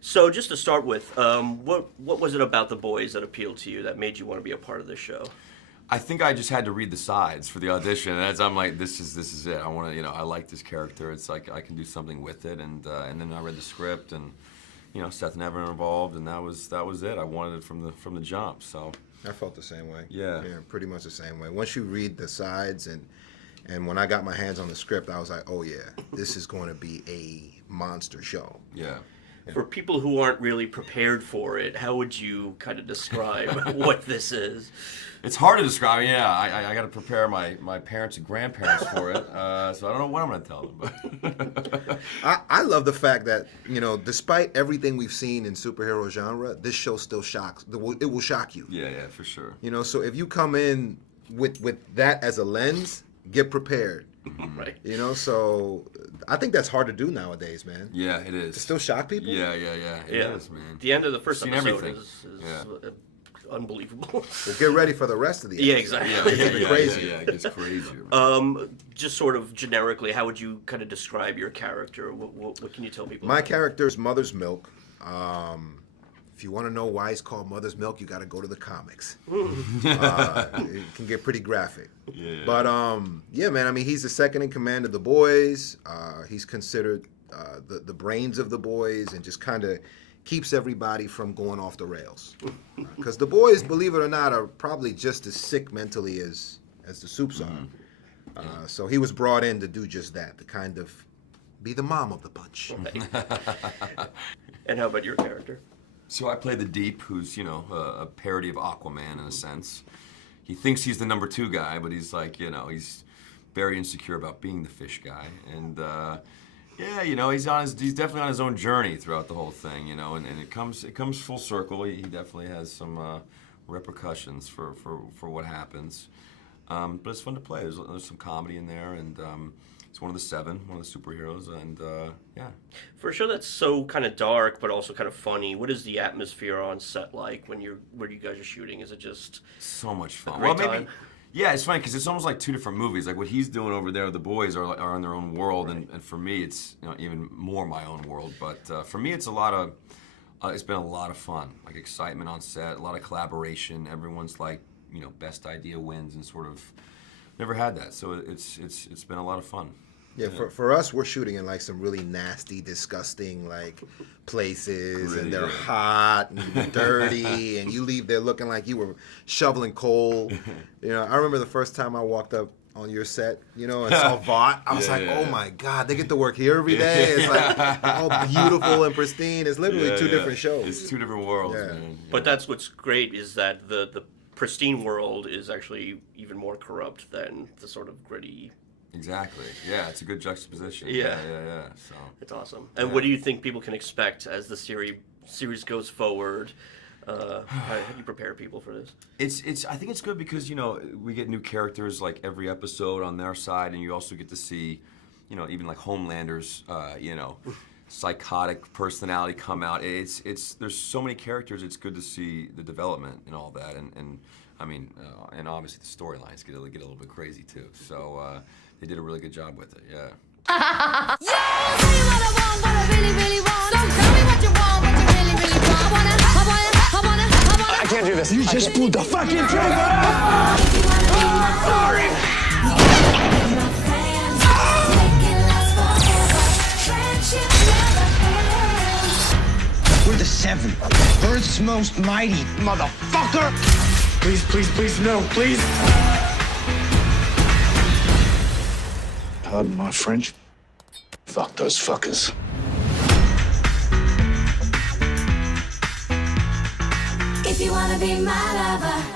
So just to start with, what was it about the boys that appealed to you that made you want to be a part of this show? I think I just had to read the sides for the audition, and as I'm like, this is it. I want to, I like this character. It's like I can do something with it, and then I read the script, and Seth and Evan are involved, and that was it. I wanted it from the jump. So I felt the same way. Yeah, pretty much the same way. Once you read the sides, and when I got my hands on the script, I was like, oh yeah, this is going to be a monster show. Yeah. For people who aren't really prepared for it, how would you kind of describe what this is? It's hard to describe. Yeah, I got to prepare my parents and grandparents for it, so I don't know what I'm going to tell them. But I love the fact that, despite everything we've seen in superhero genre, this show still shocks. It will shock you. Yeah, for sure. So if you come in with that as a lens, get prepared. Right. So I think that's hard to do nowadays, man. Yeah, it is. To still shock people? Yeah. It is, man. The end of the first Seen episode everything. is unbelievable. Well, get ready for the rest of the episode. Yeah, exactly. It's gonna be crazy. Yeah, it gets crazier. Just sort of generically, how would you kind of describe your character? What can you tell people? My character's Mother's Milk. If you want to know why he's called Mother's Milk, you got to go to the comics. It can get pretty graphic. Yeah. But yeah, man. I mean, he's the second in command of the boys. He's considered the brains of the boys, and just kind of keeps everybody from going off the rails. Because the boys, believe it or not, are probably just as sick mentally as the Soups are. So he was brought in to do just that, to kind of be the mom of the bunch. And how about your character? So I play the Deep, who's, a parody of Aquaman in a sense. He thinks he's the number 2 guy, but he's like, he's very insecure about being the fish guy. And he's definitely on his own journey throughout the whole thing, and it comes full circle. He definitely has some repercussions for what happens. But it's fun to play. There's some comedy in there, and it's one of the 7, one of the superheroes, and yeah. For a show that's so kind of dark but also kind of funny, what is the atmosphere on set like when you guys are shooting? Is it just so much fun? Well, maybe. Yeah, it's funny because it's almost like 2 different movies. Like what he's doing over there, the boys are in their own world, right. and for me, it's even more my own world. But for me, it's a lot of. It's been a lot of fun, like excitement on set, a lot of collaboration. Everyone's like, best idea wins, and sort of never had that. So it's been a lot of fun. Yeah, for us, we're shooting in like some really nasty, disgusting like places, and they're hot and dirty, and you leave there looking like you were shoveling coal. I remember the first time I walked up on your set, and saw Vought. I was like, oh my God, they get to work here every day. It's like all beautiful and pristine. It's literally 2 different shows. It's 2 different worlds, man. But that's what's great is that the pristine world is actually even more corrupt than the sort of gritty. Exactly. Yeah, it's a good juxtaposition. Yeah. So it's awesome. And what do you think people can expect as the series goes forward? How do you prepare people for this? I think it's good because we get new characters like every episode on their side, and you also get to see, even like Homelander's, psychotic personality come out. There's so many characters. It's good to see the development and all that, and I mean, and obviously the storylines get a little bit crazy too. So they did a really good job with it. Yeah. Yeah! Tell me what I want, what I really, really want. So tell me what you want, what you really, really want. I wanna. I can't do this. You just pulled the fucking trigger! Sorry! We're the 7, Earth's most mighty motherfucker! Please, no, please! Pardon my French. Fuck those fuckers. If you wanna be my lover.